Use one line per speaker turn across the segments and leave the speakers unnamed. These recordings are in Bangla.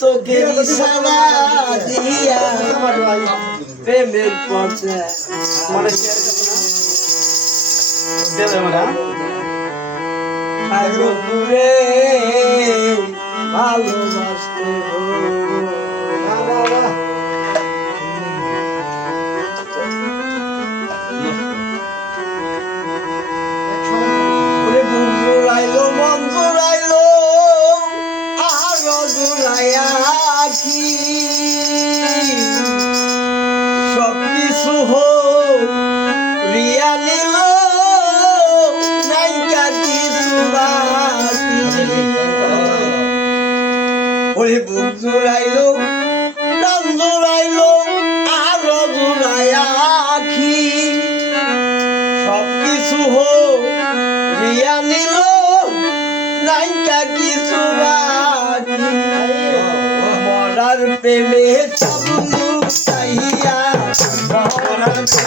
চোখের ইশারা দিয়া প্রেমের পথে
মানে
ভালোবাসতে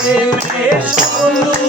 Deus,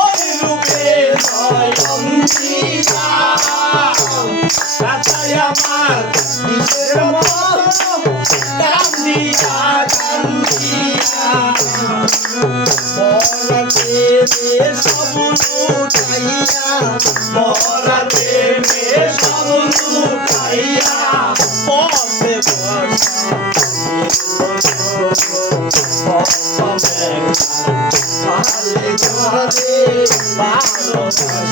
আমার কিসের কান্দিয়া কান্দিয়া মরাতে মে সবনু খাইয়া মরাতে মে সবনু খাইয়া পথে ভালোবাসি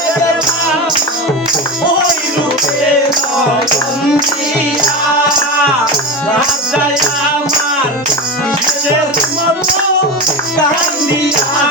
রাস্তায় আমার কান্দিয়া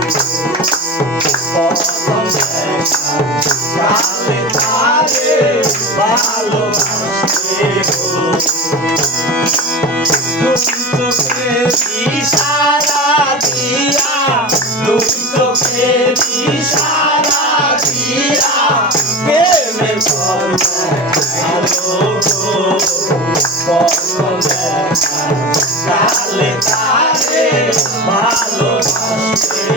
ইশারা দিয়া দুঃখকে ইশারা দিয়া প্রেমে তালে তারে ভালোবাসে